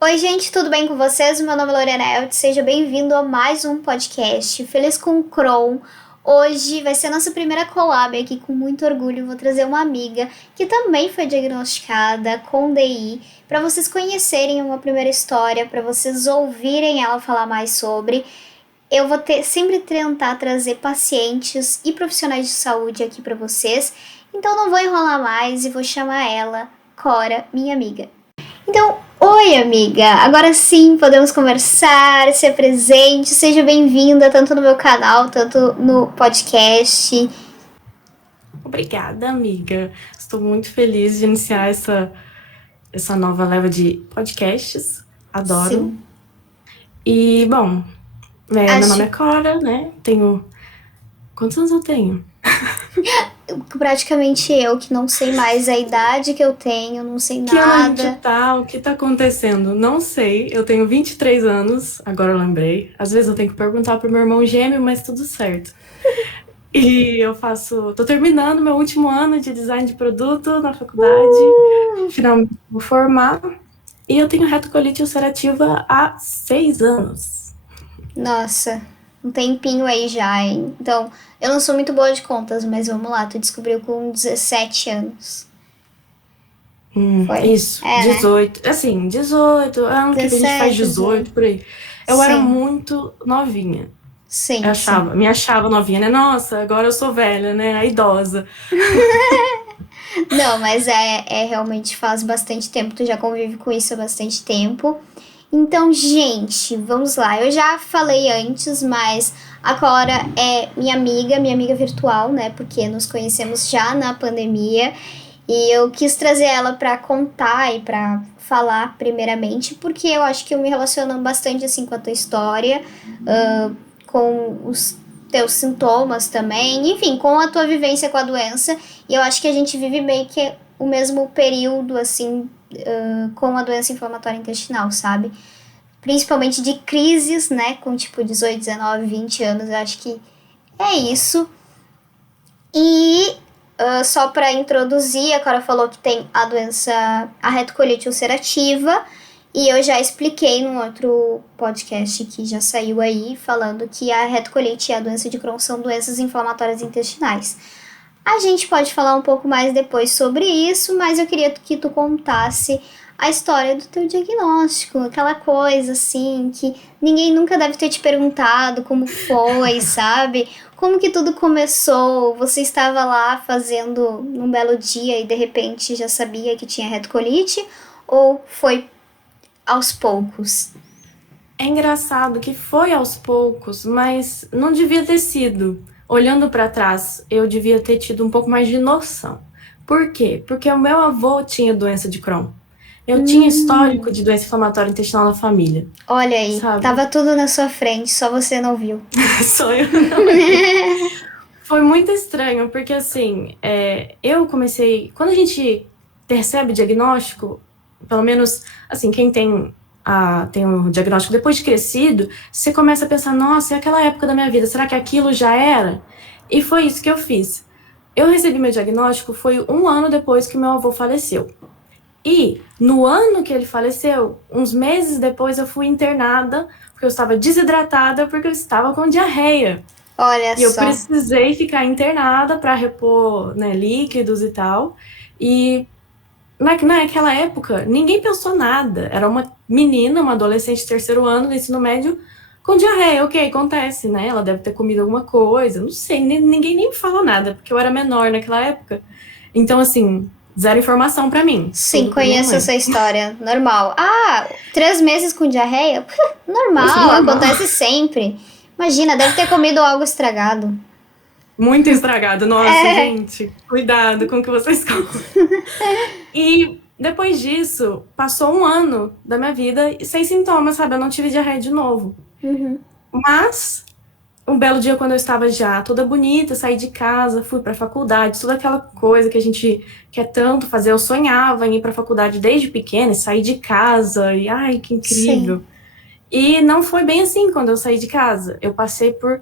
Oi, gente, tudo bem com vocês? Meu nome é Lorena Elt, seja bem-vindo a mais um podcast Feliz com o Crohn. Hoje vai ser a nossa primeira collab aqui, com muito orgulho. Vou trazer uma amiga que também foi diagnosticada com DI, para vocês conhecerem uma primeira história, para vocês ouvirem ela falar mais sobre. Eu vou sempre tentar trazer pacientes e profissionais de saúde aqui para vocês, então não vou enrolar mais e vou chamar ela, Cora, minha amiga. Então, oi, amiga! Agora sim podemos conversar, se apresente, seja bem-vinda tanto no meu canal, tanto no podcast. Obrigada, amiga. Estou muito feliz de iniciar essa nova leva de podcasts. Adoro. Sim. E, bom, meu nome é Acho Cora, né? Tenho... Quantos anos eu tenho? que praticamente eu que não sei mais a idade que eu tenho, não sei Que ano a gente nada. tá? O que tá acontecendo? Não sei. Eu tenho 23 anos, agora eu lembrei. Às vezes eu tenho que perguntar pro meu irmão gêmeo, mas tudo certo. E tô terminando meu último ano de design de produto na faculdade. Finalmente vou formar. E eu tenho retocolite ulcerativa há 6 anos. Nossa, um tempinho aí já, hein? Então, eu não sou muito boa de contas, mas vamos lá, tu descobriu com 17 anos. Foi? Isso, É, né? 18. Assim, 18, ano que a gente faz 17, 18, 18. por aí. Eu era Sim, muito novinha. sim, sim. Me achava novinha, né? Nossa, agora eu sou velha, né? A idosa. Não, mas é realmente faz bastante tempo, tu já convive com isso há bastante tempo. Então, gente, vamos lá. Eu já falei antes, mas a Cora é minha amiga virtual, né? Porque nos conhecemos já na pandemia. E eu quis trazer ela pra contar e pra falar primeiramente, porque eu acho que eu me relaciono bastante assim com a tua história, com os teus sintomas também, enfim, com a tua vivência com a doença. E eu acho que a gente vive meio que o mesmo período, assim, com a doença inflamatória intestinal, sabe? Principalmente de crises, né, com tipo 18, 19, 20 anos, eu acho que é isso. E só para introduzir, a Cora falou que tem a doença, a retocolite ulcerativa, e eu já expliquei num outro podcast que já saiu aí, falando que a retocolite e a doença de Crohn são doenças inflamatórias intestinais. A gente pode falar um pouco mais depois sobre isso, mas eu queria que tu contasse a história do teu diagnóstico, aquela coisa assim que ninguém nunca deve ter te perguntado como foi, sabe? Como que tudo começou? Você estava lá fazendo num belo dia e de repente já sabia que tinha retocolite? Ou foi aos poucos? É engraçado que foi aos poucos, mas não devia ter sido. Olhando para trás, eu devia ter tido um pouco mais de noção. Por quê? Porque o meu avô tinha doença de Crohn. Eu tinha histórico de doença inflamatória intestinal na família, Olha aí, sabe? tava tudo na sua frente, só você não viu. Só eu não vi. Foi muito estranho, porque assim, eu comecei. Quando a gente percebe o diagnóstico, pelo menos assim, quem tem o diagnóstico depois de crescido, você começa a pensar, nossa, é aquela época da minha vida, será que aquilo já era? E foi isso que eu fiz. Eu recebi meu diagnóstico foi 1 ano depois que meu avô faleceu. E no ano que ele faleceu, uns meses depois, eu fui internada, porque eu estava desidratada, porque eu estava com diarreia. Olha E eu só. precisei ficar internada para repor, né, líquidos e tal. E naquela época, ninguém pensou nada. Era uma menina, uma adolescente de terceiro ano do ensino médio com diarreia. Ok, acontece, né? Ela deve ter comido alguma coisa. Não sei, ninguém nem me falou nada, porque eu era menor naquela época. Então, assim, zero informação para mim. Sim, Tudo para minha conheço mãe. essa história. Normal. Ah, 3 meses com diarreia? Poxa, Normal, normal. acontece sempre. Imagina, deve ter comido algo estragado. Muito estragado. Nossa, É. gente, cuidado com o que vocês comem. E depois disso, passou 1 ano da minha vida sem sintomas, sabe? Eu não tive diarreia de novo. Uhum. Mas, um belo dia, quando eu estava já toda bonita, saí de casa, fui pra faculdade, toda aquela coisa que a gente quer tanto fazer. Eu sonhava em ir pra faculdade desde pequena, sair de casa, e ai, que Sim. incrível. E não foi bem assim quando eu saí de casa. Eu passei por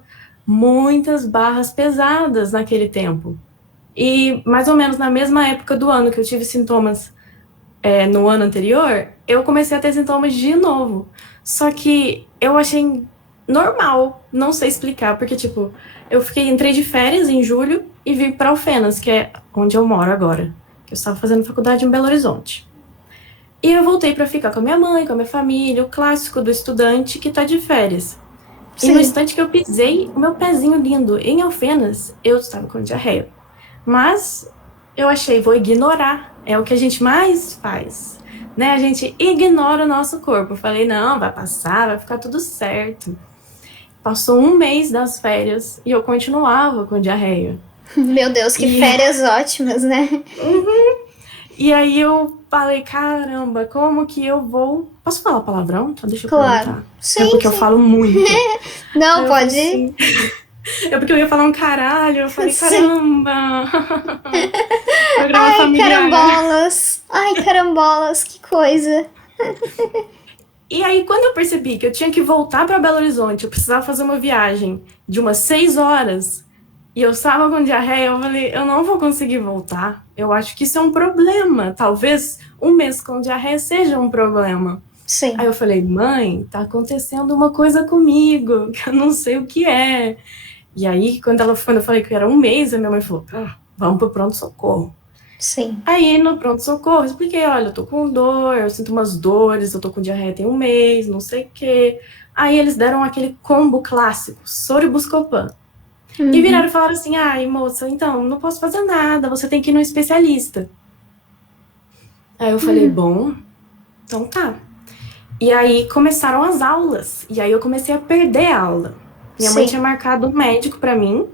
muitas barras pesadas naquele tempo. E mais ou menos na mesma época do ano que eu tive sintomas no ano anterior, eu comecei a ter sintomas de novo. Só que eu achei normal, não sei explicar, porque, tipo, entrei de férias em julho e vim para Alfenas, que é onde eu moro agora. Eu estava fazendo faculdade em Belo Horizonte. E eu voltei para ficar com a minha mãe, com a minha família, o clássico do estudante que tá de férias. Sim. E no instante que eu pisei, o meu pezinho lindo em Alfenas, eu estava com diarreia. Mas eu achei, vou ignorar. É o que a gente mais faz, né? A gente ignora o nosso corpo. Eu falei, não, vai passar, vai ficar tudo certo. Passou um mês das férias e eu continuava com diarreia. Meu Deus, que férias ótimas, né? E aí eu falei, caramba, como que eu vou... Posso falar palavrão? Então deixa eu perguntar. Sim, é porque eu falo muito. Não, aí pode ir. Assim, é porque eu ia falar um caralho. Eu falei, caramba. Programa familiar. Carambolas. Ai, carambolas, que coisa. E aí, quando eu percebi que eu tinha que voltar para Belo Horizonte, eu precisava fazer uma viagem de umas 6 horas, e eu estava com diarreia, eu falei, eu não vou conseguir voltar. Eu acho que isso é um problema. Talvez um mês com diarreia seja um problema. Sim. Aí eu falei, mãe, tá acontecendo uma coisa comigo, que eu não sei o que é. E aí, quando eu falei que era um mês, a minha mãe falou, vamos pro pronto-socorro. Sim. Aí, no pronto-socorro, eu expliquei, olha, eu tô com dor, eu sinto umas dores, eu tô com diarreia tem um mês, não sei o quê. Aí eles deram aquele combo clássico, soro e Buscopan. E viraram e falaram assim, ai, moça, então, não posso fazer nada, você tem que ir no especialista. Aí eu falei, bom, então tá. E aí começaram as aulas, e aí eu comecei a perder a aula. Minha mãe tinha marcado um médico pra mim,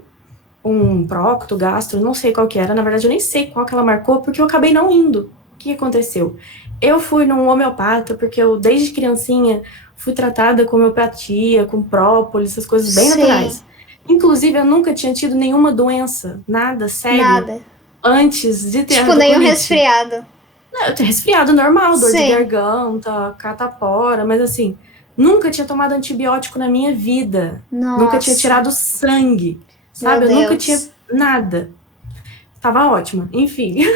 um procto, gastro, não sei qual que era, na verdade eu nem sei qual que ela marcou, porque eu acabei não indo. O que aconteceu? Eu fui num homeopata, porque eu desde criancinha fui tratada com homeopatia, com própolis, essas coisas bem naturais. Inclusive, eu nunca tinha tido nenhuma doença, nada sério, Nada. Antes de ter tipo, nenhum resfriado. Não, eu tenho resfriado normal, dor de garganta, catapora, mas assim, nunca tinha tomado antibiótico na minha vida. Nossa. Nunca tinha tirado sangue, sabe? Eu nunca tinha nada. Tava ótima, enfim.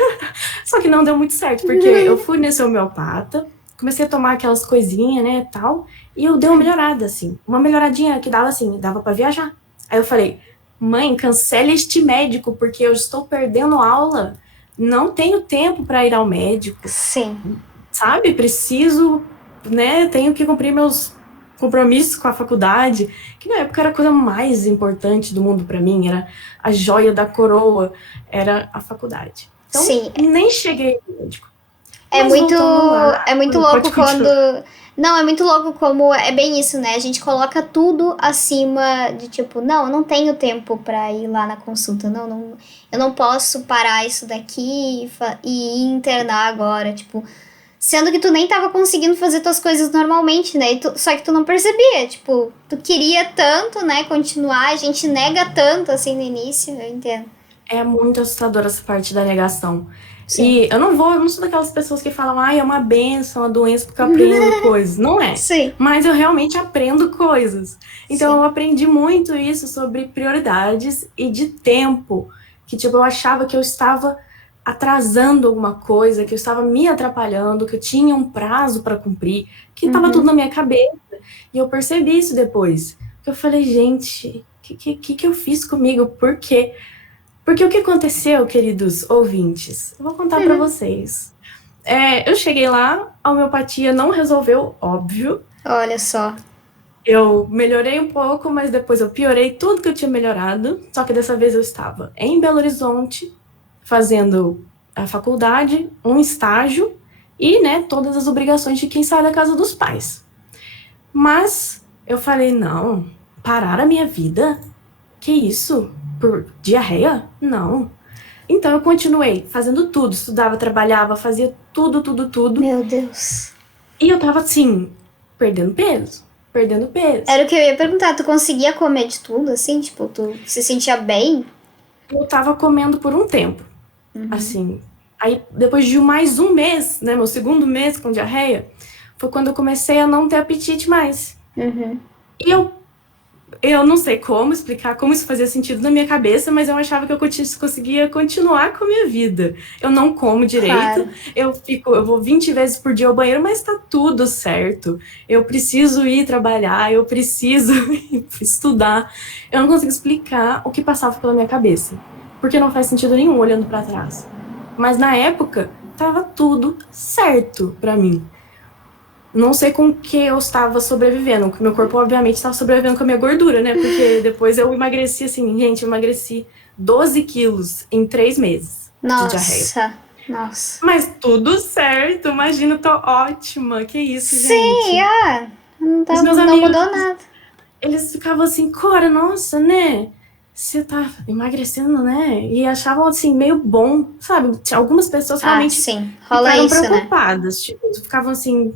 Só que não deu muito certo, porque eu fui nesse homeopata, comecei a tomar aquelas coisinhas, né, tal, e eu dei uma melhorada, assim. Uma melhoradinha que dava, assim, dava pra viajar. Aí eu falei, mãe, cancele este médico, porque eu estou perdendo aula. Não tenho tempo para ir ao médico. Sim. Sabe? Preciso, né? Tenho que cumprir meus compromissos com a faculdade, que na época era a coisa mais importante do mundo para mim, era a joia da coroa, era a faculdade. Então, nem cheguei no médico. É muito louco quando... Não, é muito louco como é bem isso, né? A gente coloca tudo acima de tipo, não tenho tempo pra ir lá na consulta, eu não posso parar isso daqui e internar agora, tipo, sendo que tu nem tava conseguindo fazer tuas coisas normalmente, né? Só que tu não percebia, tipo, tu queria tanto, né, continuar, a gente nega tanto assim no início, eu entendo. É muito assustadora essa parte da negação. Sim. E eu não sou daquelas pessoas que falam, é uma benção, uma doença, porque eu aprendo coisas. Não é. Sim. Mas eu realmente aprendo coisas. Então eu aprendi muito isso sobre prioridades e de tempo. Que, tipo, eu achava que eu estava atrasando alguma coisa, que eu estava me atrapalhando, que eu tinha um prazo para cumprir, que estava tudo na minha cabeça. E eu percebi isso depois. Eu falei, gente, o que eu fiz comigo? Por quê? Porque o que aconteceu, queridos ouvintes? Eu vou contar pra vocês. Eu cheguei lá, a homeopatia não resolveu, óbvio. Olha só. Eu melhorei um pouco, mas depois eu piorei tudo que eu tinha melhorado. Só que dessa vez eu estava em Belo Horizonte, fazendo a faculdade, um estágio e, né, todas as obrigações de quem sai da casa dos pais. Mas eu falei, não, parar a minha vida? Que isso? Por diarreia? Não. Então eu continuei fazendo tudo, estudava, trabalhava, fazia tudo. Meu Deus. E eu tava assim, perdendo peso. Era o que eu ia perguntar, tu conseguia comer de tudo, assim? Tipo, tu se sentia bem? Eu tava comendo por um tempo, assim. Aí depois de mais um mês, né, meu segundo mês com diarreia, foi quando eu comecei a não ter apetite mais. E eu Eu não sei como explicar como isso fazia sentido na minha cabeça, mas eu achava que eu conseguia continuar com a minha vida. Eu não como direito, Claro. eu vou 20 vezes por dia ao banheiro, mas tá tudo certo. Eu preciso ir trabalhar, eu preciso ir estudar. Eu não consigo explicar o que passava pela minha cabeça, porque não faz sentido nenhum olhando para trás. Mas na época, tava tudo certo para mim. Não sei com que eu estava sobrevivendo. Meu corpo, obviamente, estava sobrevivendo com a minha gordura, né? Porque depois eu emagreci, assim, gente, eu emagreci 12 quilos em 3 meses de diarreia. Nossa. Mas tudo certo, imagina, eu tô ótima. Que isso, Sim, gente? Os meus não amigos, mudou nada. eles ficavam assim, Cora, nossa, né? Você tá emagrecendo, né? E achavam, assim, meio bom, sabe? Algumas pessoas realmente Sim, rola ficaram isso, né? preocupadas. Tipo, ficavam assim...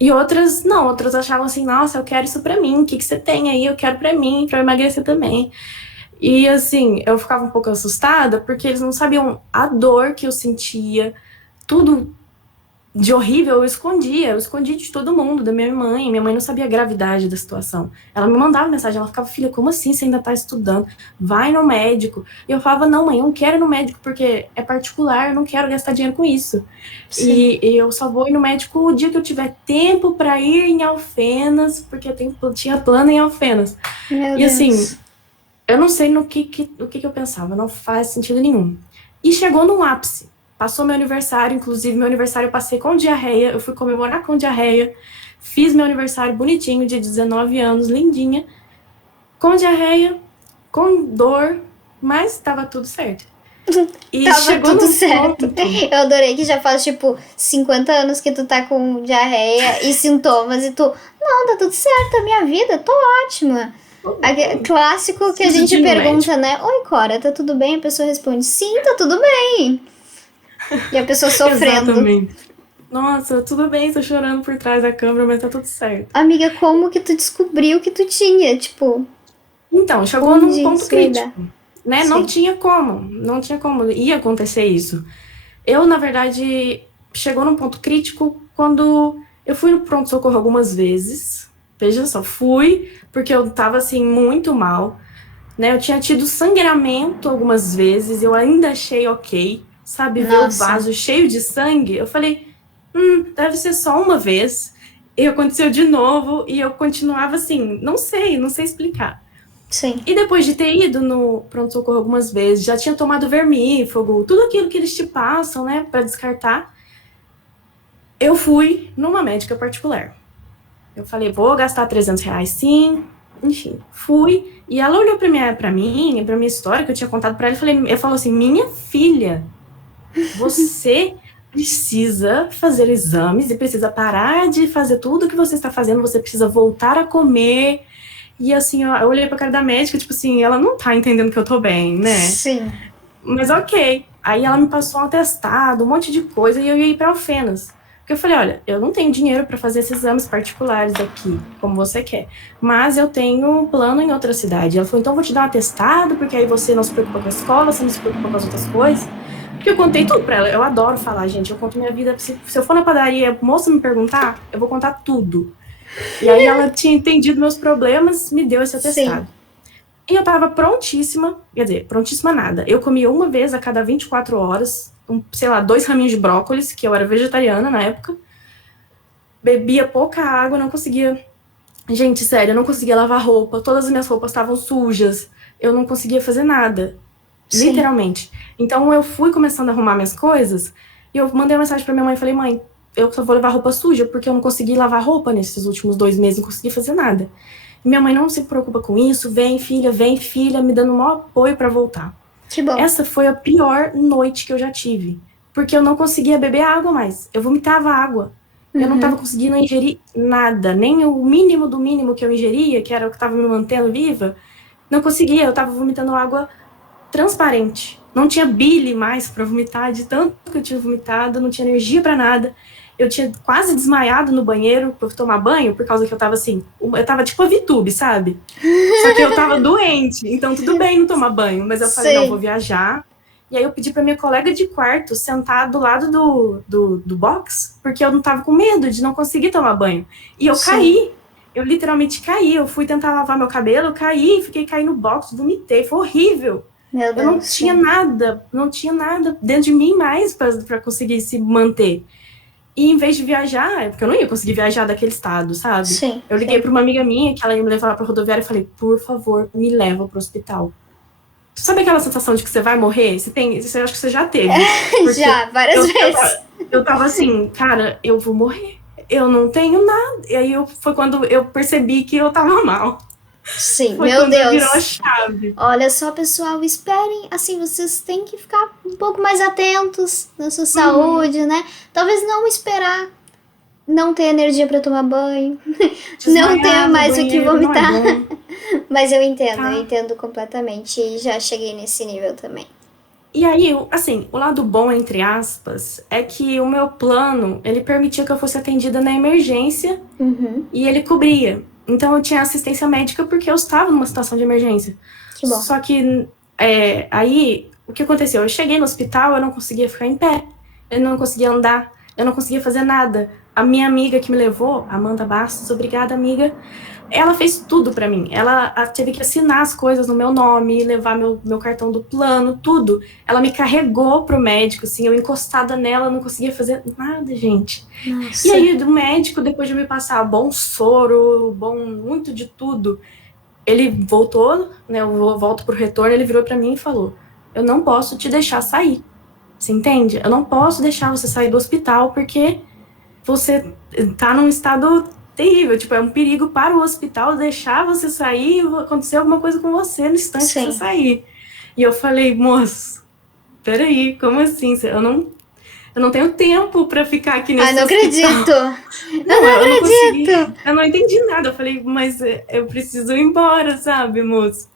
E outras, não. Outras achavam assim, nossa, eu quero isso pra mim. O que você tem aí? Eu quero pra mim, pra eu emagrecer também. E, assim, eu ficava um pouco assustada, porque eles não sabiam a dor que eu sentia. Tudo de horrível eu escondi de todo mundo, da minha mãe. Minha mãe não sabia a gravidade da situação. Ela me mandava mensagem, ela ficava, filha, como assim você ainda tá estudando? Vai no médico. E eu falava, não, mãe, eu não quero ir no médico porque é particular, eu não quero gastar dinheiro com isso. E eu só vou ir no médico o dia que eu tiver tempo para ir em Alfenas, porque tinha plano em Alfenas. Meu E assim, Deus. eu não sei o que eu pensava, não faz sentido nenhum. E chegou num ápice. Passou meu aniversário, inclusive meu aniversário eu passei com diarreia, eu fui comemorar com diarreia, fiz meu aniversário bonitinho, de 19 anos, lindinha, com diarreia, com dor, mas tava tudo certo. E Tava chegou tudo num certo. ponto... Eu adorei que já faz, tipo, 50 anos que tu tá com diarreia e sintomas e tu... Não, tá tudo certo, a minha vida, tô ótima. Clássico que a gente pergunta, né? Oi, Cora, tá tudo bem? A pessoa responde, sim, tá tudo bem. E a pessoa sofrendo. Exatamente. Nossa, tudo bem, tô chorando por trás da câmera, mas tá tudo certo. Amiga, como que tu descobriu que tu tinha? Tipo, Então, chegou num ponto isso ia dar? crítico, né? Sim. Não tinha como, ia acontecer isso. Eu, na verdade, chegou num ponto crítico quando eu fui no pronto-socorro algumas vezes. Veja só, fui porque eu tava, assim, muito mal, né? Eu tinha tido sangramento algumas vezes, eu ainda achei ok, sabe? Ver o vaso cheio de sangue, eu falei, deve ser só uma vez. E aconteceu de novo e eu continuava assim, não sei explicar. Sim. E depois de ter ido no pronto-socorro algumas vezes, já tinha tomado vermífugo, tudo aquilo que eles te passam, né, pra descartar, eu fui numa médica particular. Eu falei, vou gastar R$300 sim, enfim, fui. E ela olhou pra minha história que eu tinha contado pra ela e falou assim, minha filha, você precisa fazer exames e precisa parar de fazer tudo que você está fazendo, você precisa voltar a comer. E assim, eu olhei pra cara da médica, tipo assim, ela não tá entendendo que eu tô bem, né? Sim. Mas ok. Aí ela me passou um atestado, um monte de coisa, e eu ia ir pra Alfenas. Porque eu falei, olha, eu não tenho dinheiro para fazer esses exames particulares aqui, como você quer. Mas eu tenho plano em outra cidade. Ela falou, então eu vou te dar um atestado, porque aí você não se preocupa com a escola, você não se preocupa com as outras coisas. Porque eu contei tudo pra ela. Eu adoro falar, gente. Eu conto minha vida. Se eu for na padaria e a moça me perguntar, eu vou contar tudo. E aí ela tinha entendido meus problemas, me deu esse atestado. Sim. E eu tava prontíssima, quer dizer, prontíssima nada. Eu comia uma vez a cada 24 horas, 2 raminhos de brócolis, que eu era vegetariana na época. Bebia pouca água, não conseguia... Gente, sério, eu não conseguia lavar roupa. Todas as minhas roupas estavam sujas. Eu não conseguia fazer nada. Sim. Literalmente. Então eu fui começando a arrumar minhas coisas e eu mandei uma mensagem pra minha mãe e falei, mãe, eu só vou levar roupa suja porque eu não consegui lavar roupa nesses últimos 2 meses, não consegui fazer nada. E minha mãe não se preocupa com isso, vem filha, me dando o maior apoio pra voltar. Que bom. Essa foi a pior noite que eu já tive, porque eu não conseguia beber água mais, eu vomitava água. Eu não tava conseguindo ingerir nada, nem o mínimo do mínimo que eu ingeria, que era o que tava me mantendo viva, não conseguia, eu tava vomitando água transparente. Não tinha bile mais pra vomitar, de tanto que eu tinha vomitado, não tinha energia pra nada. Eu tinha quase desmaiado no banheiro pra tomar banho, por causa que eu tava assim, eu tava tipo a VTube, sabe? Só que eu tava doente, então tudo bem não tomar banho, mas eu falei, não, vou viajar. E aí eu pedi pra minha colega de quarto sentar do lado do box, porque eu não tava com medo de não conseguir tomar banho. E eu caí. eu literalmente caí. Eu fui tentar lavar meu cabelo, eu caí, fiquei caindo no box, vomitei, foi horrível. Meu Deus, Eu não tinha nada, não tinha nada dentro de mim mais para conseguir se manter. E em vez de viajar, porque eu não ia conseguir viajar daquele estado, sabe? Sim, eu liguei para uma amiga minha, que ela ia me levar pra rodoviária e falei, por favor, me leva pro hospital. Sabe aquela sensação de que você vai morrer? Você acho que você já teve. Já, várias vezes. Eu tava assim, cara, eu vou morrer. Eu não tenho nada. E aí foi quando eu percebi que eu tava mal. Sim, foi meu quando Deus. Virou a chave. Olha só, pessoal, esperem, assim, vocês têm que ficar um pouco mais atentos na sua saúde, né? Talvez não esperar não ter energia pra tomar banho, não ter mais o que vomitar. Mas eu entendo completamente e já cheguei nesse nível também. E aí, assim, o lado bom, entre aspas, é que o meu plano, ele permitia que eu fosse atendida na emergência e ele cobria. Então eu tinha assistência médica porque eu estava numa situação de emergência. Que bom. Só que aí, o que aconteceu? Eu cheguei no hospital, eu não conseguia ficar em pé, eu não conseguia andar, eu não conseguia fazer nada. A minha amiga que me levou, Amanda Bastos, obrigada, amiga, ela fez tudo pra mim. Ela teve que assinar as coisas no meu nome, levar meu cartão do plano, tudo. Ela me carregou pro médico, assim, eu encostada nela, não conseguia fazer nada, gente. Nossa. E aí, do médico, depois de me passar bom soro, muito de tudo, ele voltou, né, eu volto pro retorno, ele virou pra mim e falou, eu não posso te deixar sair, você entende? Eu não posso deixar você sair do hospital, porque você tá num estado terrível, tipo, é um perigo para o hospital deixar você sair e acontecer alguma coisa com você no instante que você sair. E eu falei, moço, peraí, como assim? Eu não tenho tempo pra ficar aqui nesse hospital. Acredito! Eu não acredito! Eu não entendi nada. Eu falei, mas eu preciso ir embora, sabe, moço?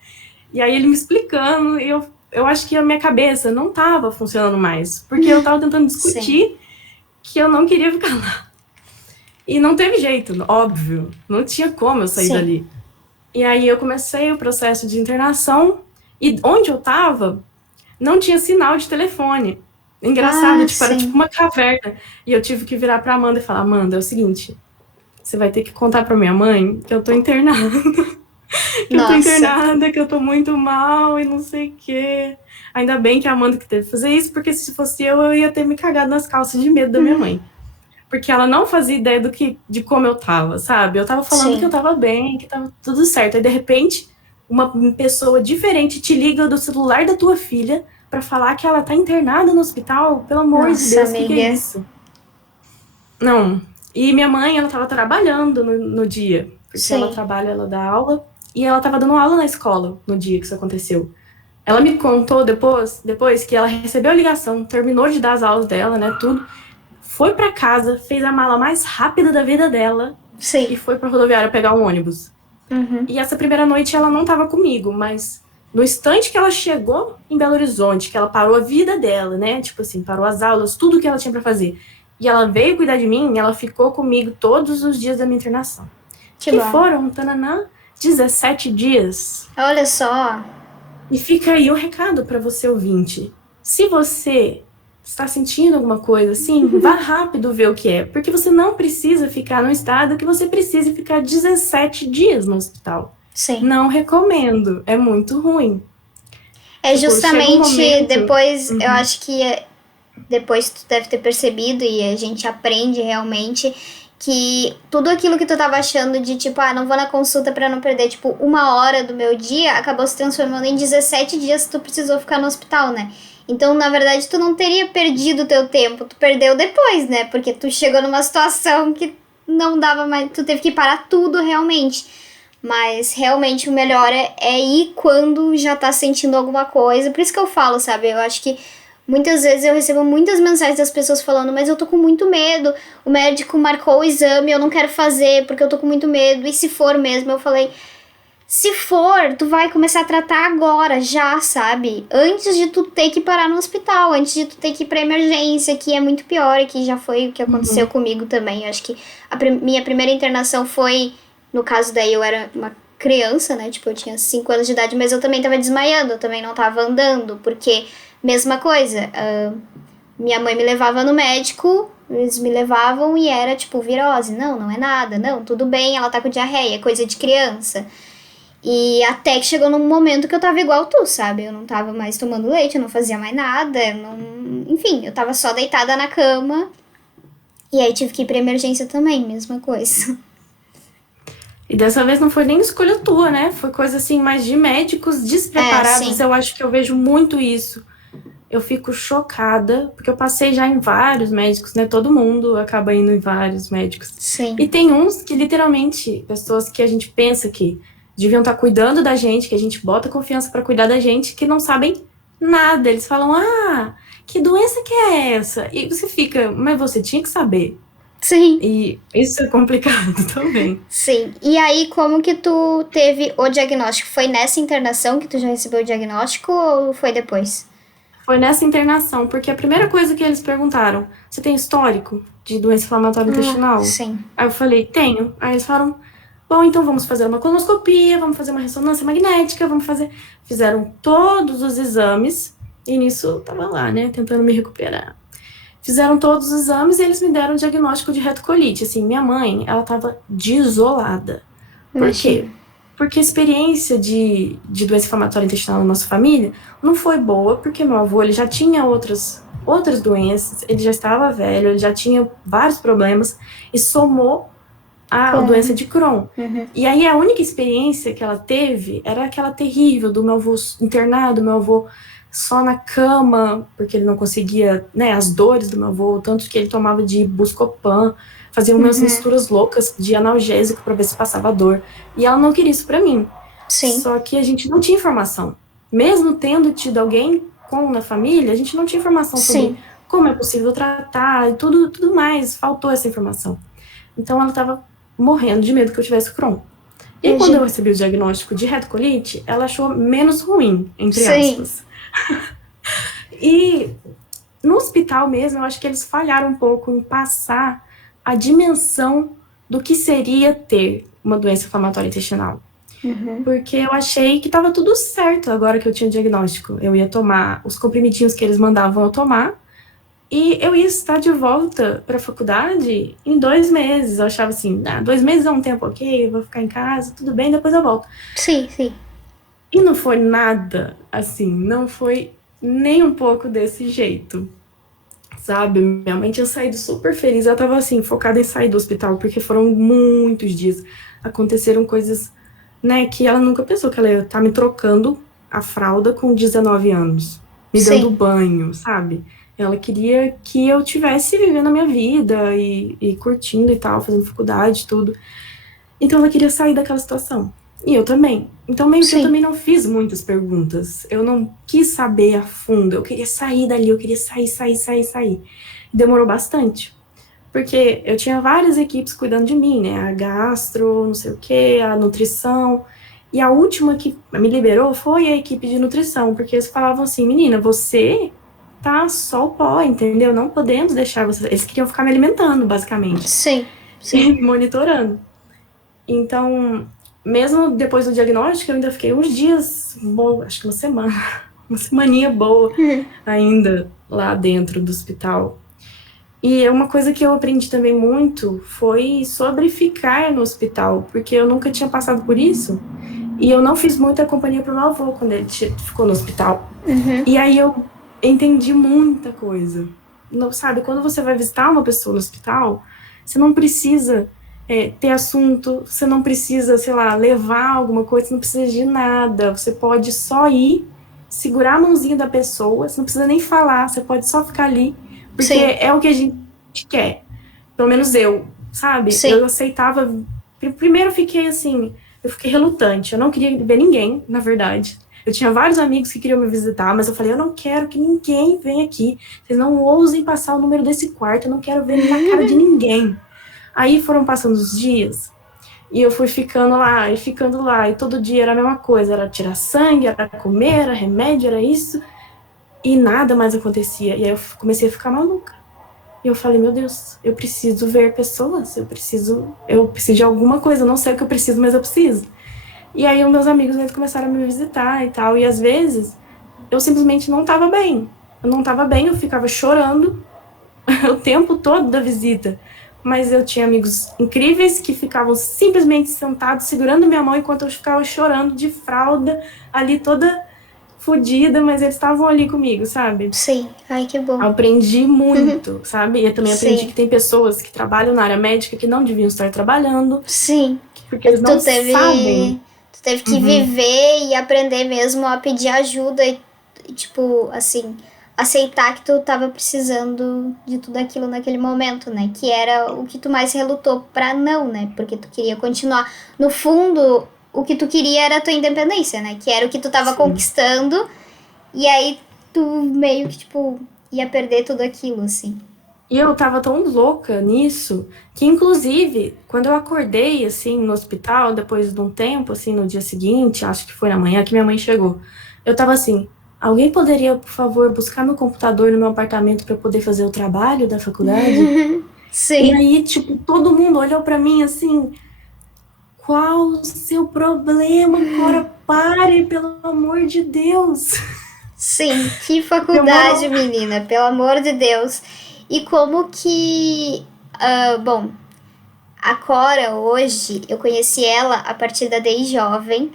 E aí ele me explicando, e eu acho que a minha cabeça não tava funcionando mais, porque eu tava tentando discutir que eu não queria ficar lá. E não teve jeito, óbvio. Não tinha como eu sair dali. E aí eu comecei o processo de internação, e onde eu tava, não tinha sinal de telefone. Engraçado, era tipo uma caverna. E eu tive que virar pra Amanda e falar, Amanda, é o seguinte, você vai ter que contar pra minha mãe que eu tô internada. Que eu tô internada, que eu tô muito mal e não sei o quê. Ainda bem que a Amanda que teve que fazer isso, porque se fosse eu ia ter me cagado nas calças de medo da minha mãe. Porque ela não fazia ideia de como eu tava, sabe? Eu tava falando que eu tava bem, que tava tudo certo. Aí, de repente, uma pessoa diferente te liga do celular da tua filha pra falar que ela tá internada no hospital. Pelo amor de Deus, o que é isso? Não. E minha mãe, ela tava trabalhando no dia. Porque ela trabalha, ela dá aula. E ela tava dando aula na escola no dia que isso aconteceu. Ela me contou depois que ela recebeu a ligação, terminou de dar as aulas dela, né, tudo. Foi pra casa, fez a mala mais rápida da vida dela. E foi pra rodoviária pegar um ônibus. E essa primeira noite ela não tava comigo, mas no instante que ela chegou em Belo Horizonte, que ela parou a vida dela, né, tipo assim, parou as aulas, tudo que ela tinha pra fazer, e ela veio cuidar de mim, ela ficou comigo todos os dias da minha internação. Que foram, tananã, 17 dias. Olha só. E fica aí o recado pra você, ouvinte. Se você está sentindo alguma coisa assim, vá rápido ver o que é. Porque você não precisa ficar no estado que você precisa ficar 17 dias no hospital. Não recomendo. É muito ruim. É justamente depois, eu acho que depois tu deve ter percebido e a gente aprende realmente que tudo aquilo que tu tava achando de tipo, não vou na consulta pra não perder, tipo, 1 hora do meu dia, acabou se transformando em 17 dias que tu precisou ficar no hospital, né? Então, na verdade, tu não teria perdido o teu tempo, tu perdeu depois, né? Porque tu chegou numa situação que não dava mais, tu teve que parar tudo realmente. Mas, realmente, o melhor é ir quando já tá sentindo alguma coisa. Por isso que eu falo, sabe? Eu acho que muitas vezes eu recebo muitas mensagens das pessoas falando, mas eu tô com muito medo, o médico marcou o exame, eu não quero fazer porque eu tô com muito medo, e se for mesmo? Eu falei, se for, tu vai começar a tratar agora, já, sabe? Antes de tu ter que parar no hospital, antes de tu ter que ir pra emergência, que é muito pior, que já foi o que aconteceu comigo também. Eu acho que minha primeira internação foi, no caso daí eu era uma criança, né, tipo, eu tinha 5 anos de idade, mas eu também tava desmaiando, eu também não tava andando, porque... Mesma coisa, minha mãe me levava no médico Eles me levavam e era tipo virose. Não, não é nada. Não, tudo bem, ela tá com diarreia, coisa de criança. E até que chegou num momento que eu tava igual tu, sabe? Eu não tava mais tomando leite, eu não fazia mais nada. Eu não... Enfim, eu tava só deitada na cama. E aí tive que ir pra emergência também, mesma coisa. E dessa vez não foi nem escolha tua, né? Foi coisa assim, mais de médicos despreparados. sim. Eu acho que eu vejo muito isso. Eu fico chocada, porque eu passei já em vários médicos, né? Todo mundo acaba indo em vários médicos. Sim. E tem uns que, literalmente, pessoas que a gente pensa que deviam estar cuidando da gente, que a gente bota confiança para cuidar da gente, que não sabem nada. Eles falam, que doença que é essa? E você fica, mas você tinha que saber. Sim. E isso é complicado também. Sim. E aí, como que tu teve o diagnóstico? Foi nessa internação que tu já recebeu o diagnóstico ou foi depois? Foi nessa internação, porque a primeira coisa que eles perguntaram, você tem histórico de doença inflamatória intestinal? Sim. Aí eu falei, tenho. Aí eles falaram, bom, então vamos fazer uma colonoscopia, vamos fazer uma ressonância magnética, vamos fazer... Fizeram todos os exames, e nisso eu tava lá, né, tentando me recuperar. Fizeram todos os exames e eles me deram o diagnóstico de retocolite. Assim, minha mãe, ela tava desolada. Por quê? Porque a experiência de doença inflamatória intestinal na nossa família não foi boa, porque meu avô ele já tinha outras doenças, ele já estava velho, ele já tinha vários problemas, e somou a doença de Crohn. E aí a única experiência que ela teve era aquela terrível do meu avô internado, meu avô só na cama, porque ele não conseguia, né, as dores do meu avô, tanto que ele tomava de Buscopan, fazia umas misturas loucas de analgésico para ver se passava dor. E ela não queria isso para mim. Sim. Só que a gente não tinha informação. Mesmo tendo tido alguém com na família, a gente não tinha informação sobre como é possível tratar e tudo mais. Faltou essa informação. Então ela estava morrendo de medo que eu tivesse Crohn. E quando eu recebi o diagnóstico de retocolite, ela achou menos ruim, entre aspas. E no hospital mesmo, eu acho que eles falharam um pouco em passar a dimensão do que seria ter uma doença inflamatória intestinal. Porque eu achei que estava tudo certo agora que eu tinha o diagnóstico. Eu ia tomar os comprimidinhos que eles mandavam eu tomar e eu ia estar de volta para a faculdade em 2 meses. Eu achava assim, 2 meses é um tempo ok, eu vou ficar em casa, tudo bem, depois eu volto. Sim. E não foi nada assim, não foi nem um pouco desse jeito. Sabe, minha mãe tinha saído super feliz, ela tava assim, focada em sair do hospital, porque foram muitos dias, aconteceram coisas, né, que ela nunca pensou, que ela ia estar me trocando a fralda com 19 anos, me dando banho, sabe, ela queria que eu tivesse vivendo a minha vida, e curtindo e tal, fazendo faculdade, tudo, então ela queria sair daquela situação, e eu também, então meio que eu também não fiz muitas perguntas, eu não quis saber a fundo, eu queria sair dali, eu queria sair. Demorou bastante, porque eu tinha várias equipes cuidando de mim, né, a gastro, não sei o que, a nutrição, e a última que me liberou foi a equipe de nutrição, porque eles falavam assim, menina, você tá só o pó, entendeu, não podemos deixar você, eles queriam ficar me alimentando, basicamente. Sim. Me monitorando. Então, mesmo depois do diagnóstico, eu ainda fiquei uns dias, acho que uma semaninha boa ainda lá dentro do hospital. E uma coisa que eu aprendi também muito foi sobre ficar no hospital, porque eu nunca tinha passado por isso. E eu não fiz muita companhia pro meu avô quando ele ficou no hospital. E aí eu entendi muita coisa. Não, sabe, quando você vai visitar uma pessoa no hospital, você não precisa ter assunto, você não precisa, sei lá, levar alguma coisa, você não precisa de nada. Você pode só ir, segurar a mãozinha da pessoa, você não precisa nem falar, você pode só ficar ali, porque é o que a gente quer. Pelo menos eu, sabe? Eu aceitava... Primeiro eu fiquei relutante, eu não queria ver ninguém, na verdade. Eu tinha vários amigos que queriam me visitar, mas eu falei, eu não quero que ninguém venha aqui. Vocês não ousem passar o número desse quarto, eu não quero ver na cara de ninguém. Aí foram passando os dias, e eu fui ficando lá, e todo dia era a mesma coisa, era tirar sangue, era comer, era remédio, era isso, e nada mais acontecia. E aí eu comecei a ficar maluca. E eu falei, meu Deus, eu preciso ver pessoas, eu preciso de alguma coisa, eu não sei o que eu preciso, mas eu preciso. E aí os meus amigos eles começaram a me visitar e tal, e às vezes eu simplesmente não estava bem. Eu ficava chorando, o tempo todo da visita. Mas eu tinha amigos incríveis que ficavam simplesmente sentados, segurando minha mão, enquanto eu ficava chorando de fralda, ali toda fodida, mas eles estavam ali comigo, sabe? Sim, ai, que bom. Eu aprendi muito, sabe? E eu também aprendi Sim. que tem pessoas que trabalham na área médica que não deviam estar trabalhando. Sim. Porque eles não sabem. Tu teve que viver e aprender mesmo a pedir ajuda e, tipo, assim, aceitar que tu tava precisando de tudo aquilo naquele momento, né? Que era o que tu mais relutou pra não, né? Porque tu queria continuar. No fundo, o que tu queria era a tua independência, né? Que era o que tu tava conquistando. E aí tu meio que, tipo, ia perder tudo aquilo, assim. E eu tava tão louca nisso, que inclusive, quando eu acordei, assim, no hospital, depois de um tempo, assim, no dia seguinte, acho que foi na manhã que minha mãe chegou, eu tava assim, alguém poderia, por favor, buscar meu computador no meu apartamento para eu poder fazer o trabalho da faculdade? Sim. E aí, tipo, todo mundo olhou para mim assim, qual o seu problema? Cora, pare, pelo amor de Deus. Sim, que faculdade, menina, pelo amor de Deus. E como que. Bom, a Cora hoje, eu conheci ela a partir da DEI Jovem,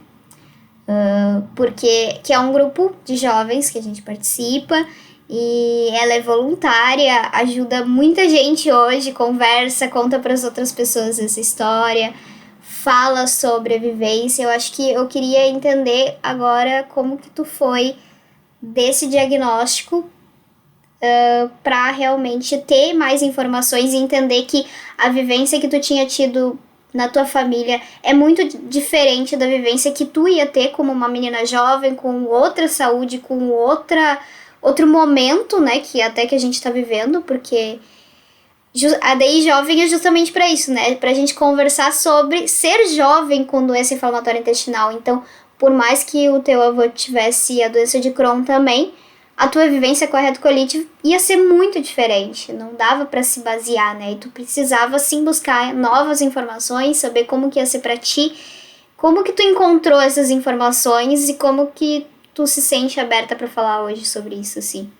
porque que é um grupo de jovens que a gente participa. E ela é voluntária, ajuda muita gente hoje, conversa, conta para as outras pessoas essa história, fala sobre a vivência. Eu acho que eu queria entender agora como que tu foi desse diagnóstico para realmente ter mais informações e entender que a vivência que tu tinha tido na tua família é muito diferente da vivência que tu ia ter como uma menina jovem, com outra saúde, com outro momento, né, que até que a gente tá vivendo, porque a DI jovem é justamente para isso, né, pra gente conversar sobre ser jovem com doença inflamatória intestinal. Então, por mais que o teu avô tivesse a doença de Crohn também, a tua vivência com a retocolite ia ser muito diferente, não dava para se basear, né? E tu precisava sim buscar novas informações, saber como que ia ser para ti, como que tu encontrou essas informações e como que tu se sente aberta para falar hoje sobre isso, assim.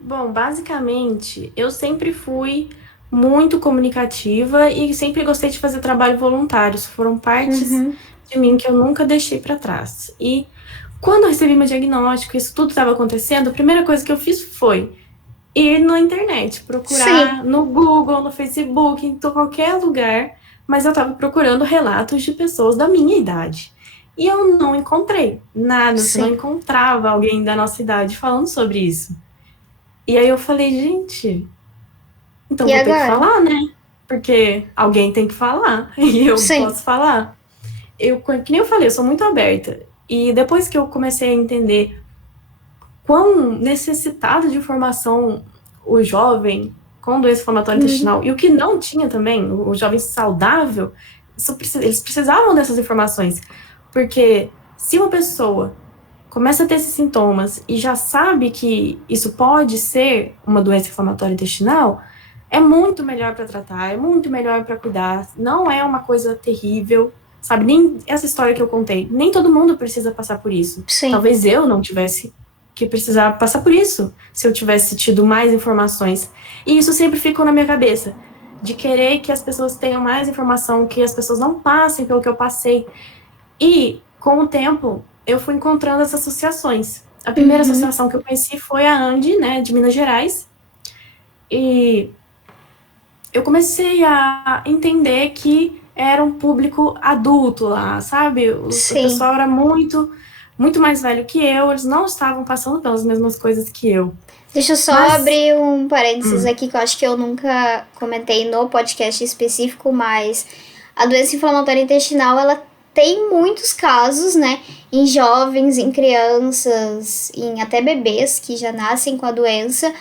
Bom, basicamente, eu sempre fui muito comunicativa e sempre gostei de fazer trabalho voluntário. Foram partes de mim que eu nunca deixei para trás. E quando eu recebi meu diagnóstico, isso tudo estava acontecendo, a primeira coisa que eu fiz foi ir na internet, procurar no Google, no Facebook, em qualquer lugar, mas eu estava procurando relatos de pessoas da minha idade. E eu não encontrei nada, eu não encontrava alguém da nossa idade falando sobre isso. E aí eu falei, gente, então vou ter que falar, né? Porque alguém tem que falar, e eu posso falar. Que nem eu falei, eu sou muito aberta. E depois que eu comecei a entender quão necessitado de informação o jovem com doença inflamatória intestinal e o que não tinha também, o jovem saudável, eles precisavam dessas informações. Porque se uma pessoa começa a ter esses sintomas e já sabe que isso pode ser uma doença inflamatória intestinal, é muito melhor para tratar, é muito melhor para cuidar, não é uma coisa terrível. Sabe, nem essa história que eu contei, nem todo mundo precisa passar por isso. Talvez eu não tivesse que precisar passar por isso, se eu tivesse tido mais informações. E isso sempre ficou na minha cabeça, de querer que as pessoas tenham mais informação, que as pessoas não passem pelo que eu passei. E, com o tempo, eu fui encontrando as associações. A primeira associação que eu conheci foi a ANDI, né, de Minas Gerais. E eu comecei a entender que era um público adulto lá, sabe? O pessoal era muito mais velho que eu, eles não estavam passando pelas mesmas coisas que eu. Deixa eu só abrir um parênteses aqui, que eu acho que eu nunca comentei no podcast específico, mas a doença inflamatória intestinal, ela tem muitos casos, né? Em jovens, em crianças, em até bebês que já nascem com a doença.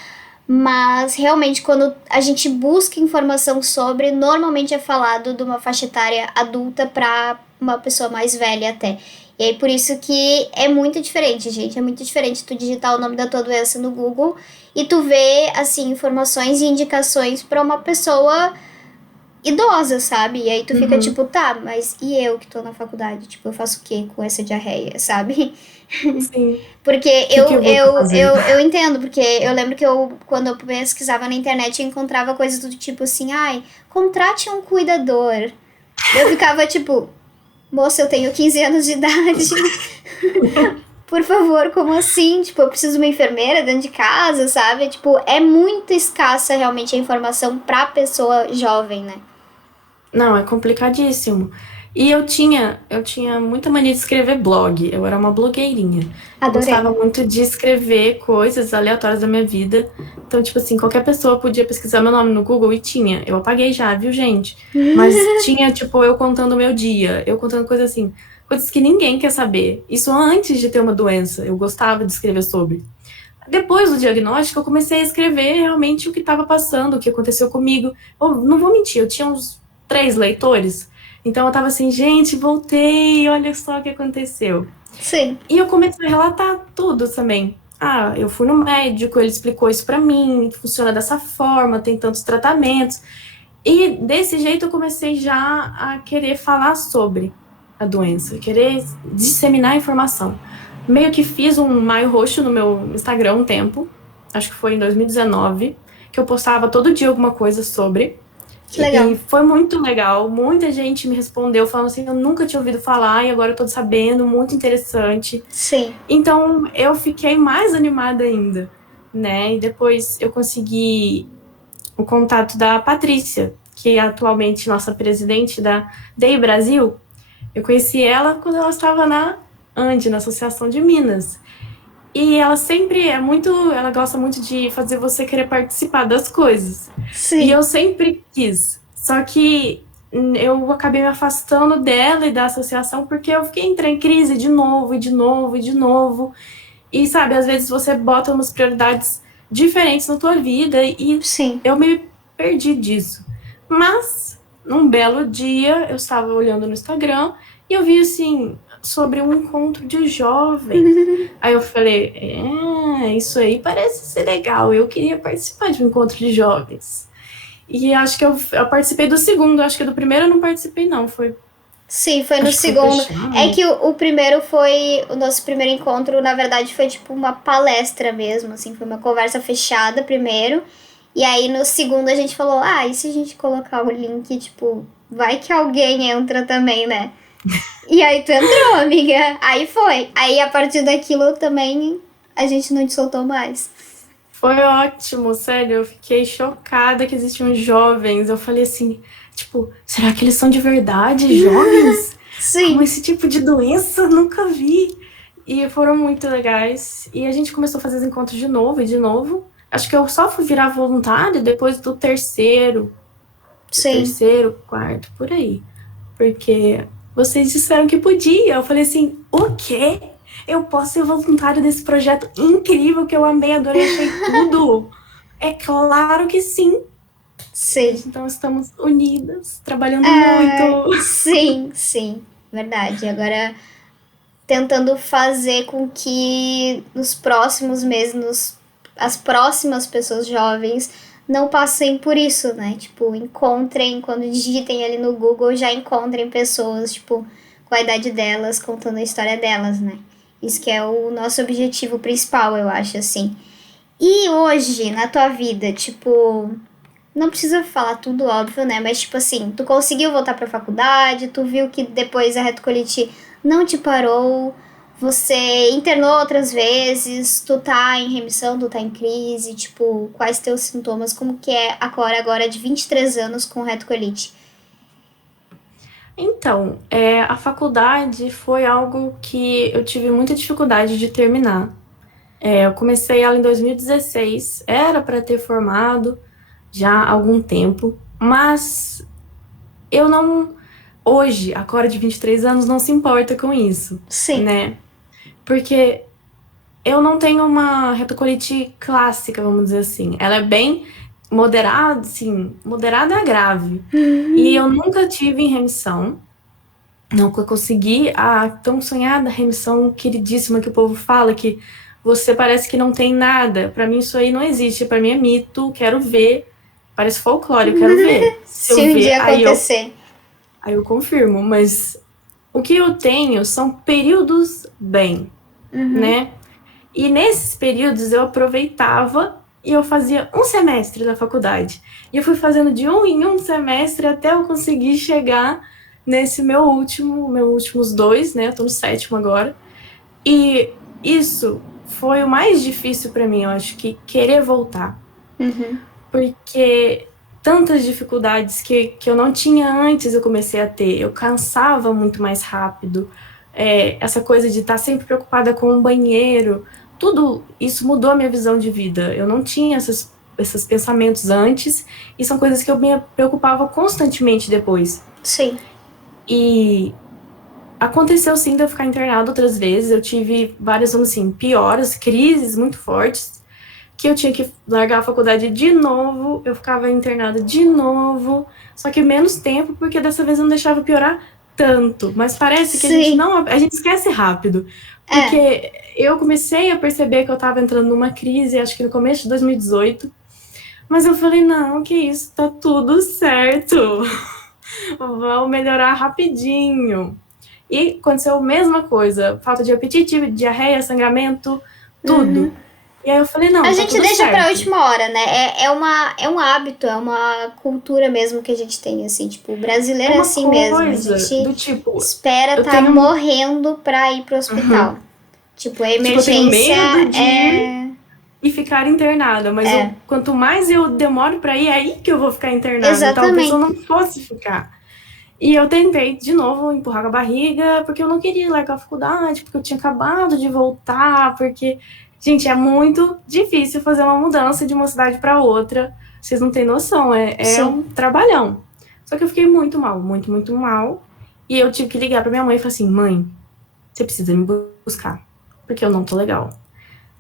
Mas realmente quando a gente busca informação sobre, normalmente é falado de uma faixa etária adulta para uma pessoa mais velha até. E aí por isso que é muito diferente, gente. É muito diferente tu digitar o nome da tua doença no Google e tu ver, assim, informações e indicações para uma pessoa idosa, sabe? E aí tu fica Uhum. tipo, tá, mas e eu que tô na faculdade? Tipo, eu faço o quê com essa diarreia, sabe? Sim. O Porque que eu vou fazer? eu entendo, porque eu lembro que quando eu pesquisava na internet, eu encontrava coisas do tipo assim, ai, contrate um cuidador. Eu ficava tipo, moça, eu tenho 15 anos de idade. Por favor, como assim? Tipo, eu preciso de uma enfermeira dentro de casa, sabe? Tipo, é muito escassa realmente a informação pra pessoa jovem, né? Não, é complicadíssimo. E eu tinha muita mania de escrever blog. Eu era uma blogueirinha. Eu Adorei. gostava muito de escrever coisas aleatórias da minha vida. Então, tipo assim, qualquer pessoa podia pesquisar meu nome no Google e tinha. Eu apaguei já, viu, gente? Mas tinha, tipo, eu contando o meu dia, eu contando coisas assim, coisas que ninguém quer saber. Isso antes de ter uma doença. Eu gostava de escrever sobre. Depois do diagnóstico, eu comecei a escrever realmente o que estava passando, o que aconteceu comigo. Eu não vou mentir, eu tinha uns 3 leitores. Então eu tava assim, gente, voltei, olha só o que aconteceu. Sim, E eu comecei a relatar tudo também. Ah, eu fui no médico, ele explicou isso pra mim, funciona dessa forma, tem tantos tratamentos. E desse jeito eu comecei já a querer falar sobre a doença, querer disseminar a informação. Meio que fiz um maio roxo no meu Instagram um tempo, acho que foi em 2019, que eu postava todo dia alguma coisa sobre. que E legal. foi muito legal, muita gente me respondeu falando assim, eu nunca tinha ouvido falar e agora eu tô sabendo, muito interessante. Sim, Então eu fiquei mais animada ainda, né? E depois eu consegui o contato da Patrícia, que é atualmente nossa presidente da DEI Brasil. Eu conheci ela quando ela estava na ANDI, na Associação de Minas. E ela sempre ela gosta muito de fazer você querer participar das coisas. E sim, eu sempre quis. Só que eu acabei me afastando dela e da associação porque eu fiquei entrei em crise de novo, e de novo, e de novo. E sabe, às vezes você bota umas prioridades diferentes na tua vida e sim. eu me perdi disso. Mas, num belo dia, eu estava olhando no Instagram e eu vi assim sobre um encontro de jovens. Aí eu falei, isso aí parece ser legal. Eu queria participar de um encontro de jovens. E acho que eu participei do segundo, acho que do primeiro eu não participei, não. Sim, foi no Acho que foi segundo. É fechado. que o primeiro foi. O nosso primeiro encontro, na verdade, foi tipo uma palestra mesmo, assim, foi uma conversa fechada primeiro. E aí no segundo a gente falou, ah, e se a gente colocar o link, tipo, vai que alguém entra também, né? E aí tu entrou, amiga. Aí foi. Aí a partir daquilo também a gente não te soltou mais. Foi ótimo, sério. Eu fiquei chocada que existiam jovens. Eu falei assim, tipo, será que eles são de verdade jovens? Com Sim, esse tipo de doença? Eu nunca vi. E foram muito legais. E a gente começou a fazer os encontros de novo e de novo. Acho que eu só fui virar voluntária depois do sim. terceiro, quarto, por aí. Porque vocês disseram que podia. Eu falei assim, o quê? Eu posso ser voluntário desse projeto incrível que eu amei, adorei, achei tudo. É claro que sim. Sim. Então estamos unidas, trabalhando muito. Ah, sim, sim. Verdade. Agora tentando fazer com que nos próximos meses, as próximas pessoas jovens não passem por isso, né? Tipo, encontrem, quando digitem ali no Google, já encontrem pessoas, tipo, com a idade delas, contando a história delas, né? Isso que é o nosso objetivo principal, eu acho, assim. E hoje, na tua vida, tipo, não precisa falar tudo óbvio, né? Mas, tipo assim, tu conseguiu voltar pra faculdade, tu viu que depois a retocolite não te parou, você internou outras vezes, tu tá em remissão, tu tá em crise, tipo, quais teus sintomas, como que é agora de 23 anos com retocolite? Então, a faculdade foi algo que eu tive muita dificuldade de terminar. Eu comecei ela em 2016, era para ter formado já há algum tempo, mas eu não. Hoje, a Cora de 23 anos não se importa com isso, Sim, né? Porque eu não tenho uma retocolite clássica, vamos dizer assim. Ela é bem moderada, assim, moderada a grave. E eu nunca tive em remissão. Nunca consegui a tão sonhada remissão queridíssima que o povo fala, que você parece que não tem nada. Pra mim isso aí não existe, pra mim é mito, quero ver. parece folclore, eu quero ver. Se um dia acontecer. Aí eu confirmo, mas o que eu tenho são períodos bem, né? E nesses períodos eu aproveitava e eu fazia um semestre da faculdade. E eu fui fazendo de um em um semestre até eu conseguir chegar nesse meus últimos 2, né? Eu tô no 7º agora. E isso foi o mais difícil para mim, eu acho, que querer voltar. Porque tantas dificuldades que eu não tinha antes eu comecei a ter. Eu cansava muito mais rápido. Essa coisa de estar sempre preocupada com o banheiro. Tudo isso mudou a minha visão de vida. Eu não tinha esses pensamentos antes. E são coisas que eu me preocupava constantemente depois. Sim. E aconteceu sim de eu ficar internada outras vezes. Eu tive várias, vamos assim, pioras, crises muito fortes, que eu tinha que largar a faculdade de novo, eu ficava internada de novo, só que menos tempo, porque dessa vez eu não deixava piorar tanto. Mas parece que a gente esquece rápido. Porque eu comecei a perceber que eu tava entrando numa crise, acho que no começo de 2018. Mas eu falei, não, que isso, tá tudo certo. Vão melhorar rapidinho. E aconteceu a mesma coisa, falta de apetite, diarreia, sangramento, tudo. E aí eu falei, não, a gente deixa certo. Pra última hora, né? É um hábito, é uma cultura mesmo que a gente tem, assim, tipo, o brasileiro é assim mesmo. A gente do tipo, espera tá morrendo pra ir pro hospital. Tipo, a emergência eu tenho medo de ir e ficar internada, mas quanto mais eu demoro pra ir, é aí que eu vou ficar internada. Exatamente. Talvez eu não fosse ficar. E eu tentei, de novo, empurrar com a barriga, porque eu não queria largar a faculdade, porque eu tinha acabado de voltar, porque, gente, é muito difícil fazer uma mudança de uma cidade para outra. Vocês não têm noção, é um trabalhão. Só que eu fiquei muito mal, muito, muito mal. E eu tive que ligar pra minha mãe e falar assim, mãe, você precisa me buscar, porque eu não tô legal.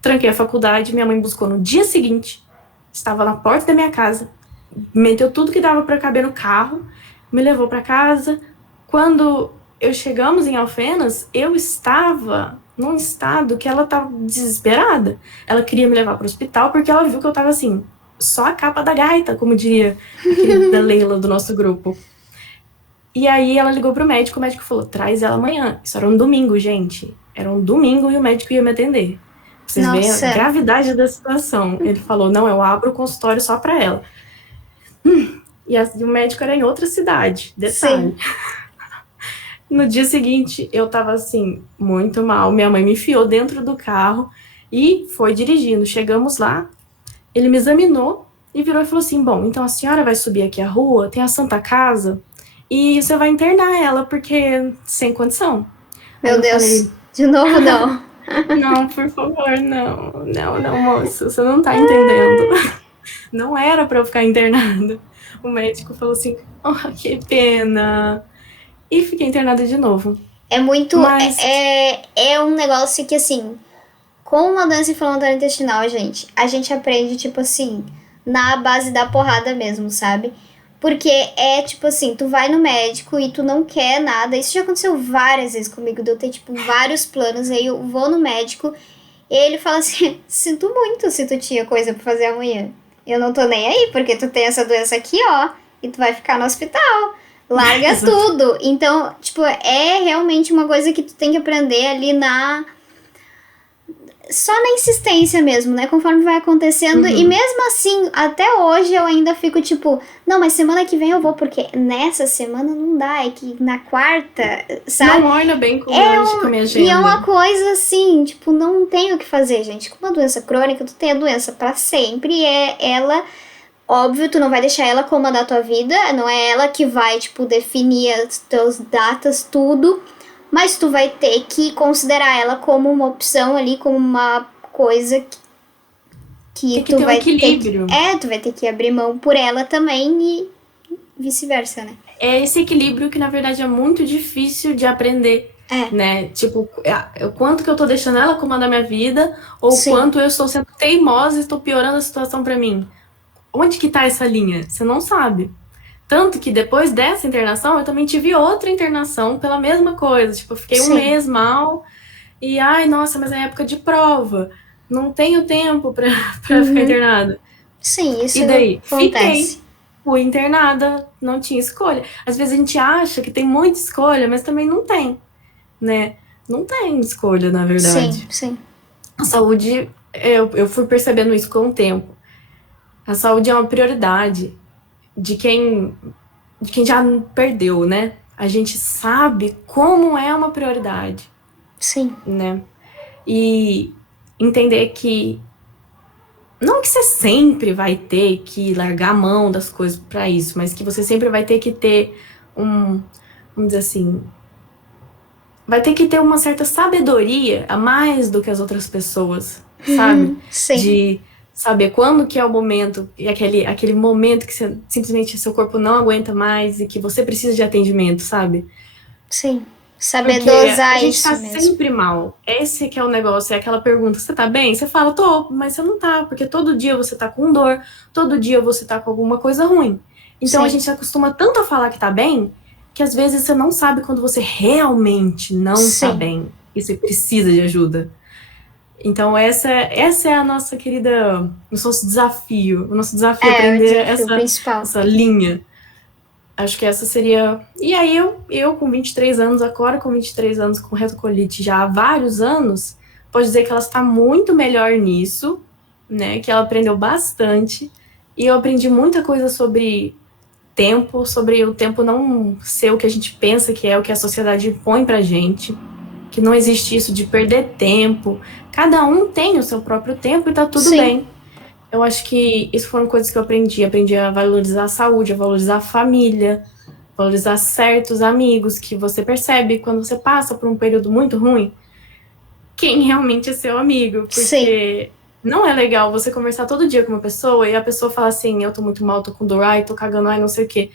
Tranquei a faculdade, minha mãe buscou no dia seguinte, estava na porta da minha casa, meteu tudo que dava para caber no carro, me levou para casa. Quando chegamos em Alfenas, eu estava num estado que ela estava desesperada. Ela queria me levar para o hospital porque ela viu que eu estava assim, só a capa da gaita, como diria aquele da Leila do nosso grupo. E aí ela ligou pro médico, o médico falou, traz ela amanhã. Isso era um domingo, gente. Era um domingo e o médico ia me atender. Vocês veem a gravidade da situação. Ele falou, não, eu abro o consultório só para ela. E o médico era em outra cidade, detalhe. No dia seguinte, eu tava assim, muito mal. Minha mãe me enfiou dentro do carro e foi dirigindo. Chegamos lá, ele me examinou e virou e falou assim, bom, então a senhora vai subir aqui a rua, tem a Santa Casa, e você vai internar ela, porque sem condição. Meu Deus, falei, de novo não. Não, por favor, não. Não, moça, você não tá entendendo. Não era pra eu ficar internada. O médico falou assim, oh, que pena. E fiquei internada de novo. É muito... Mas... É um negócio que, assim, com uma doença inflamatória intestinal, gente, a gente aprende, tipo assim, na base da porrada mesmo, sabe? Porque é, tipo assim, tu vai no médico e tu não quer nada. Isso já aconteceu várias vezes comigo, de eu ter, tipo, vários planos. Aí eu vou no médico e ele fala assim, sinto muito se tu tinha coisa pra fazer amanhã. Eu não tô nem aí, porque tu tem essa doença aqui, ó, e tu vai ficar no hospital. Larga tudo. Então, tipo, é realmente uma coisa que tu tem que aprender ali só na insistência mesmo, né? Conforme vai acontecendo. E mesmo assim, até hoje eu ainda fico tipo, não, mas semana que vem eu vou, porque nessa semana não dá, é que na quarta, sabe? Não orna bem com a minha agenda. E é uma coisa assim, tipo, não tem o que fazer, gente. Com uma doença crônica, tu tem a doença pra sempre e ela... Óbvio, tu não vai deixar ela comandar a tua vida, não é ela que vai, tipo, definir as tuas datas, tudo, mas tu vai ter que considerar ela como uma opção ali, como uma coisa que tu vai ter equilíbrio. Tu vai ter que abrir mão por ela também e vice-versa, né? É esse equilíbrio que, na verdade, é muito difícil de aprender, né? Tipo, o quanto que eu tô deixando ela comandar minha vida ou o quanto eu estou sendo teimosa e estou piorando a situação pra mim. Onde que tá essa linha? Você não sabe. Tanto que depois dessa internação, eu também tive outra internação pela mesma coisa. Tipo, eu fiquei um mês mal e, ai, nossa, mas é época de prova. Não tenho tempo pra ficar internada. Sim, isso e daí, acontece. fui internada, não tinha escolha. Às vezes a gente acha que tem muita escolha, mas também não tem, né? Não tem escolha, na verdade. Sim, sim. A saúde, eu fui percebendo isso com o tempo. A saúde é uma prioridade de quem já perdeu, né? A gente sabe como é uma prioridade. Sim. Né? E entender que não que você sempre vai ter que largar a mão das coisas para isso, mas que você sempre vai ter que ter vamos dizer assim, vai ter que ter uma certa sabedoria a mais do que as outras pessoas, sabe? Sim. De saber quando que é o momento, e aquele momento que você, simplesmente seu corpo não aguenta mais e que você precisa de atendimento, sabe? Sim. Saber Porque dosar a gente isso tá mesmo. sempre mal. Esse que é o negócio, é aquela pergunta, você tá bem? Você fala, tô, mas você não tá, porque todo dia você tá com dor, todo dia você tá com alguma coisa ruim. Então Sim. a gente acostuma tanto a falar que tá bem, que às vezes você não sabe quando você realmente não tá Sim. bem e você precisa de ajuda. Então essa é a nossa querida, o nosso desafio é o aprender desafio principal. essa linha. Acho que essa seria... E aí eu com 23 anos, agora com 23 anos, com retocolite já há vários anos, pode dizer que ela está muito melhor nisso, né? Que ela aprendeu bastante. E eu aprendi muita coisa sobre tempo, sobre o tempo não ser o que a gente pensa que é, o que a sociedade impõe pra gente. Que não existe isso de perder tempo. Cada um tem o seu próprio tempo e tá tudo Sim. bem. Eu acho que isso foram coisas que eu aprendi. Aprendi a valorizar a saúde, a valorizar a família, valorizar certos amigos que você percebe quando você passa por um período muito ruim, quem realmente é seu amigo. Porque não é legal você conversar todo dia com uma pessoa e a pessoa falar assim, eu tô muito mal, tô com dor, ai, tô cagando, ai, não sei o quê.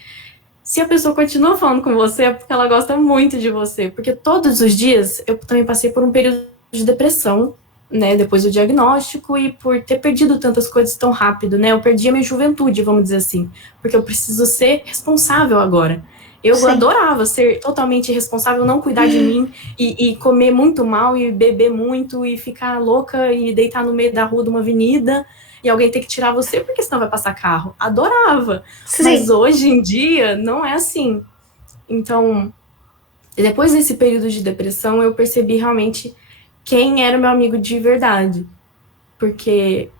Se a pessoa continua falando com você, é porque ela gosta muito de você. Porque todos os dias eu também passei por um período de depressão, né, depois do diagnóstico e por ter perdido tantas coisas tão rápido, né, eu perdi a minha juventude, vamos dizer assim, porque eu preciso ser responsável agora. Eu adorava ser totalmente responsável, não cuidar de mim e comer muito mal e beber muito e ficar louca e deitar no meio da rua de uma avenida e alguém ter que tirar você porque senão vai passar carro. Adorava. Sim. Mas hoje em dia não é assim. Então, depois desse período de depressão, eu percebi realmente quem era o meu amigo de verdade. Porque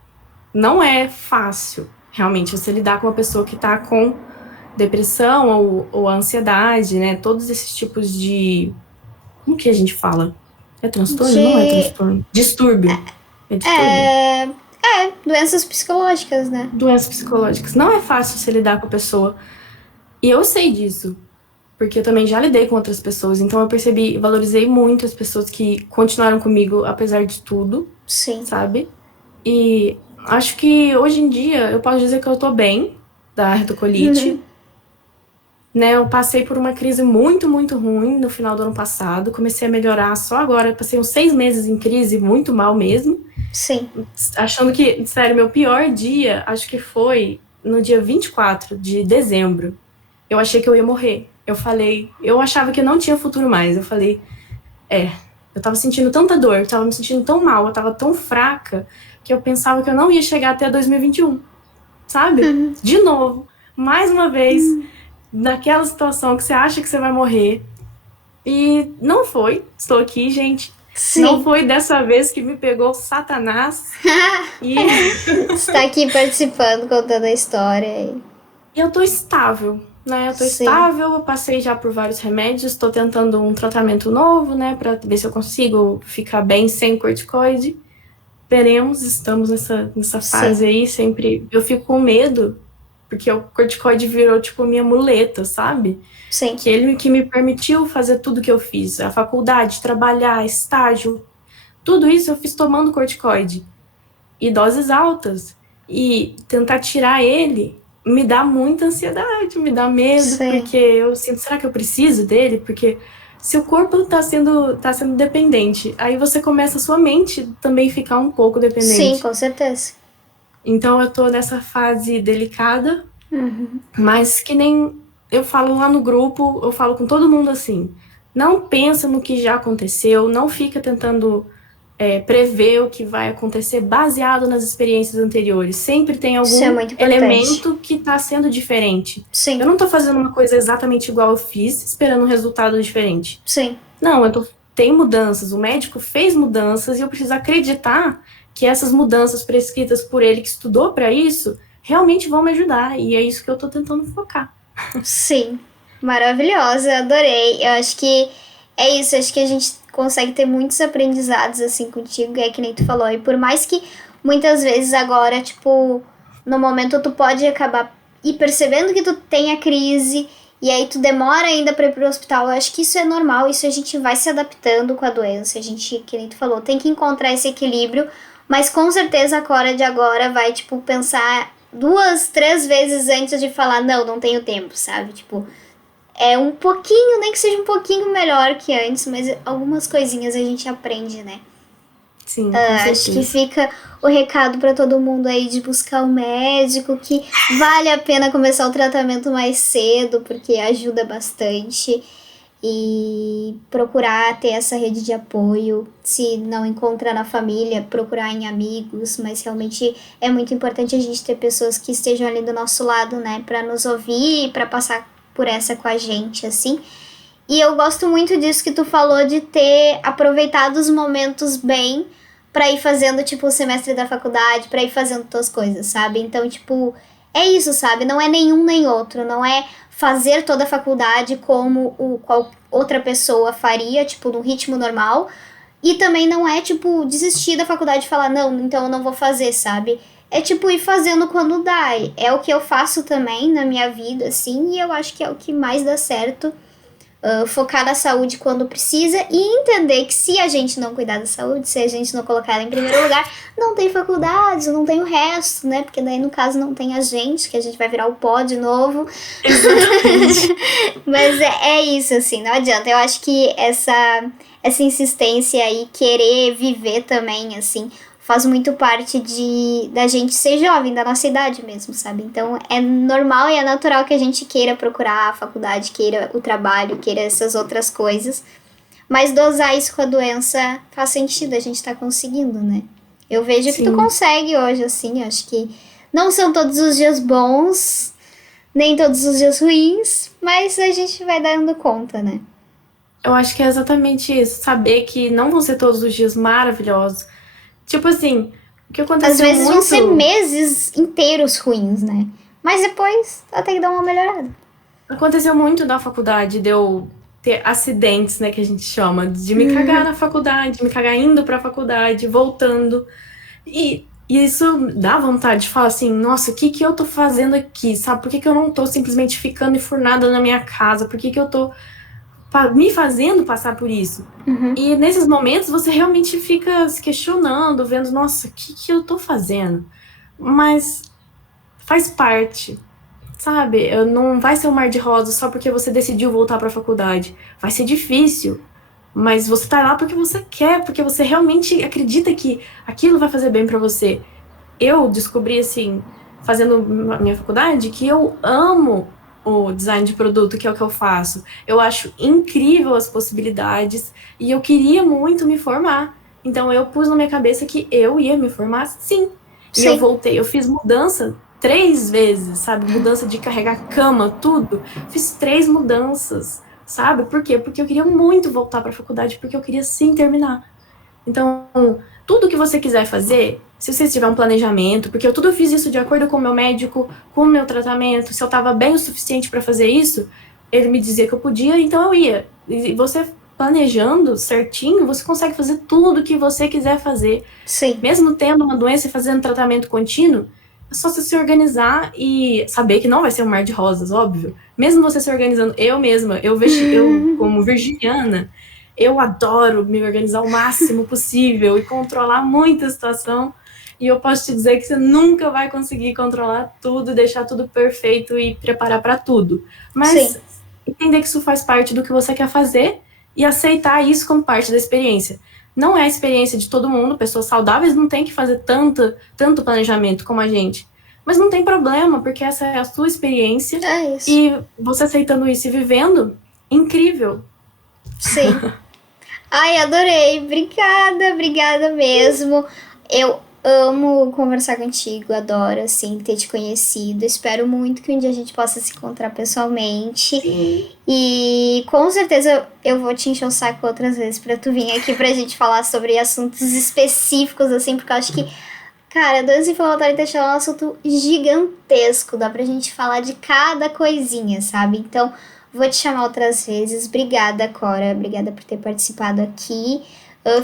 não é fácil, realmente, você lidar com uma pessoa que tá com depressão ou ansiedade, né? Todos esses tipos de... Como que a gente fala? É transtorno? Não é transtorno. Distúrbio. É distúrbio. Doenças psicológicas, né? Doenças psicológicas. Não é fácil você lidar com a pessoa. E eu sei disso. Porque eu também já lidei com outras pessoas. Então eu percebi, valorizei muito as pessoas que continuaram comigo, apesar de tudo. Sim. Sabe? E acho que hoje em dia eu posso dizer que eu tô bem da retocolite. Né, eu passei por uma crise muito, muito ruim no final do ano passado. Comecei a melhorar só agora. Passei uns 6 meses em crise, muito mal mesmo. Sim. Achando que, sério, meu pior dia, acho que foi no dia 24 de dezembro. Eu achei que eu ia morrer. Eu achava que eu não tinha futuro mais. Eu falei, eu tava sentindo tanta dor, eu tava me sentindo tão mal, eu tava tão fraca, que eu pensava que eu não ia chegar até 2021. Sabe? De novo, mais uma vez, naquela situação que você acha que você vai morrer. E não foi. Estou aqui, gente. Sim. Não foi dessa vez que me pegou Satanás. E Está aqui participando, contando a história. E eu tô estável, né? Eu tô estável, eu passei já por vários remédios, tô tentando um tratamento novo, né? Pra ver se eu consigo ficar bem sem corticoide. Veremos, estamos nessa fase aí, sempre... Eu fico com medo, porque o corticoide virou, tipo, minha muleta, sabe? Sim. Que ele que me permitiu fazer tudo que eu fiz. A faculdade, trabalhar, estágio, tudo isso eu fiz tomando corticoide. E doses altas. E tentar tirar ele me dá muita ansiedade, me dá medo, porque eu sinto, será que eu preciso dele? Porque se o corpo tá sendo dependente, aí você começa a sua mente também ficar um pouco dependente. Sim, com certeza. Então eu tô nessa fase delicada, mas que nem eu falo lá no grupo, eu falo com todo mundo assim, não pensa no que já aconteceu, não fica tentando prever o que vai acontecer baseado nas experiências anteriores. Sempre tem algum elemento que está sendo diferente. Sim. Eu não estou fazendo uma coisa exatamente igual eu fiz, esperando um resultado diferente. Sim. Não, tem mudanças. O médico fez mudanças e eu preciso acreditar que essas mudanças prescritas por ele, que estudou para isso, realmente vão me ajudar. E é isso que eu estou tentando focar. Sim. Maravilhosa, adorei. Eu acho que é isso, acho que a gente consegue ter muitos aprendizados, assim, contigo, é que nem tu falou. E por mais que muitas vezes agora, tipo, no momento tu pode acabar ir percebendo que tu tem a crise e aí tu demora ainda pra ir pro hospital. Eu acho que isso é normal, isso a gente vai se adaptando com a doença. A gente, que nem tu falou, tem que encontrar esse equilíbrio, mas com certeza a Cora de agora vai, tipo, pensar 2, 3 vezes antes de falar, não tenho tempo, sabe? Tipo, é um pouquinho, nem que seja um pouquinho melhor que antes, mas algumas coisinhas a gente aprende, né? Sim, acho que fica o recado para todo mundo aí de buscar um médico, que vale a pena começar o tratamento mais cedo, porque ajuda bastante. E procurar ter essa rede de apoio, se não encontrar na família, procurar em amigos, mas realmente é muito importante a gente ter pessoas que estejam ali do nosso lado, né, para nos ouvir e para passar por essa com a gente, assim. E eu gosto muito disso que tu falou, de ter aproveitado os momentos bem pra ir fazendo, tipo, o semestre da faculdade, pra ir fazendo tuas coisas, sabe? Então, tipo, é isso, sabe? Não é nenhum nem outro, não é fazer toda a faculdade como qual outra pessoa faria, tipo, no ritmo normal. E também não é, tipo, desistir da faculdade e falar, não, então eu não vou fazer, sabe? É, tipo, ir fazendo quando dá. É o que eu faço também na minha vida, assim, e eu acho que é o que mais dá certo. Focar na saúde quando precisa e entender que se a gente não cuidar da saúde, se a gente não colocar ela em primeiro lugar, não tem faculdade, não tem o resto, né? Porque daí, no caso, não tem a gente, que a gente vai virar o pó de novo. Exatamente. Mas é isso, assim, não adianta. Eu acho que essa insistência e querer viver também, assim, faz muito parte da gente ser jovem, da nossa idade mesmo, sabe? Então é normal e é natural que a gente queira procurar a faculdade, queira o trabalho, queira essas outras coisas. Mas dosar isso com a doença faz sentido, a gente tá conseguindo, né? Eu vejo que tu consegue hoje, assim, acho que não são todos os dias bons, nem todos os dias ruins, mas a gente vai dando conta, né? Eu acho que é exatamente isso, saber que não vão ser todos os dias maravilhosos. Tipo assim, o que aconteceu às vezes muito... vão ser meses inteiros ruins, né? Mas depois até que dá uma melhorada. Aconteceu muito na faculdade, de eu ter acidentes, né, que a gente chama, de me cagar na faculdade, me cagar indo pra faculdade, voltando. E isso dá vontade de falar assim, nossa, o que eu tô fazendo aqui, sabe? Por que eu não tô simplesmente ficando enfurnada na minha casa? Por que eu tô me fazendo passar por isso? E nesses momentos você realmente fica se questionando, vendo, nossa, o que eu tô fazendo? Mas faz parte, sabe? Não vai ser um mar de rosas só porque você decidiu voltar pra faculdade. Vai ser difícil, mas você tá lá porque você quer, porque você realmente acredita que aquilo vai fazer bem pra você. Eu descobri, assim, fazendo minha faculdade, que eu amo o design de produto, que é o que eu faço. Eu acho incrível as possibilidades e eu queria muito me formar. Então eu pus na minha cabeça que eu ia me formar sim. E eu voltei, eu fiz mudança 3 vezes, sabe? Mudança de carregar cama, tudo. Fiz 3 mudanças, sabe? Por quê? Porque eu queria muito voltar para a faculdade, porque eu queria sim terminar. Então, tudo que você quiser fazer, se você tiver um planejamento, porque eu fiz isso de acordo com o meu médico, com o meu tratamento, se eu estava bem o suficiente para fazer isso, ele me dizia que eu podia, então eu ia. E você planejando certinho, você consegue fazer tudo que você quiser fazer. Sim. Mesmo tendo uma doença e fazendo tratamento contínuo, é só você se organizar e saber que não vai ser um mar de rosas, óbvio. Mesmo você se organizando, eu mesma, eu como virginiana, eu adoro me organizar o máximo possível e controlar muito a situação. E eu posso te dizer que você nunca vai conseguir controlar tudo, deixar tudo perfeito e preparar para tudo. Mas entender que isso faz parte do que você quer fazer e aceitar isso como parte da experiência. Não é a experiência de todo mundo, pessoas saudáveis não têm que fazer tanto planejamento como a gente. Mas não tem problema, porque essa é a sua experiência. É isso. E você aceitando isso e vivendo, incrível. Sim. Ai, adorei. Obrigada mesmo. Eu amo conversar contigo, adoro, assim, ter te conhecido. Espero muito que um dia a gente possa se encontrar pessoalmente. Sim. E com certeza eu vou te encher o saco outras vezes pra tu vir aqui pra gente falar sobre assuntos específicos, assim, porque eu acho que, cara, doença inflamatória intestinal é um assunto gigantesco. Dá pra gente falar de cada coisinha, sabe? Então, vou te chamar outras vezes. Obrigada, Cora. Obrigada por ter participado aqui.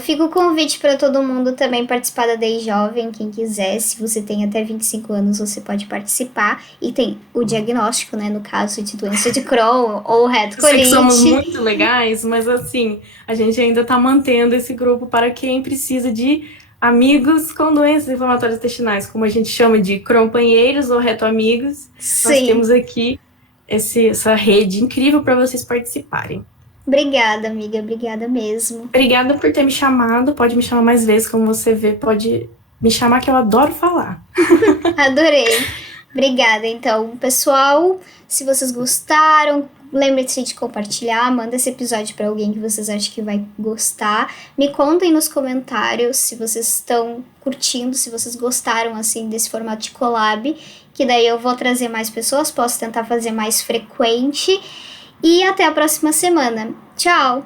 Fica o convite para todo mundo também participar da Day Jovem, quem quiser. Se você tem até 25 anos, você pode participar. E tem o diagnóstico, né, no caso de doença de Crohn ou Eu sei que somos retocolite. muito legais, mas assim, a gente ainda tá mantendo esse grupo para quem precisa de amigos com doenças inflamatórias intestinais, como a gente chama de companheiros ou reto-amigos. Nós Sim. temos aqui essa rede incrível para vocês participarem. Obrigada, amiga. Obrigada mesmo. Obrigada por ter me chamado. Pode me chamar mais vezes, como você vê. Pode me chamar que eu adoro falar. Adorei. Obrigada. Então, pessoal, se vocês gostaram, lembre-se de compartilhar, manda esse episódio para alguém que vocês acham que vai gostar. Me contem nos comentários se vocês estão curtindo, se vocês gostaram assim desse formato de collab, que daí eu vou trazer mais pessoas, posso tentar fazer mais frequente. E até a próxima semana. Tchau!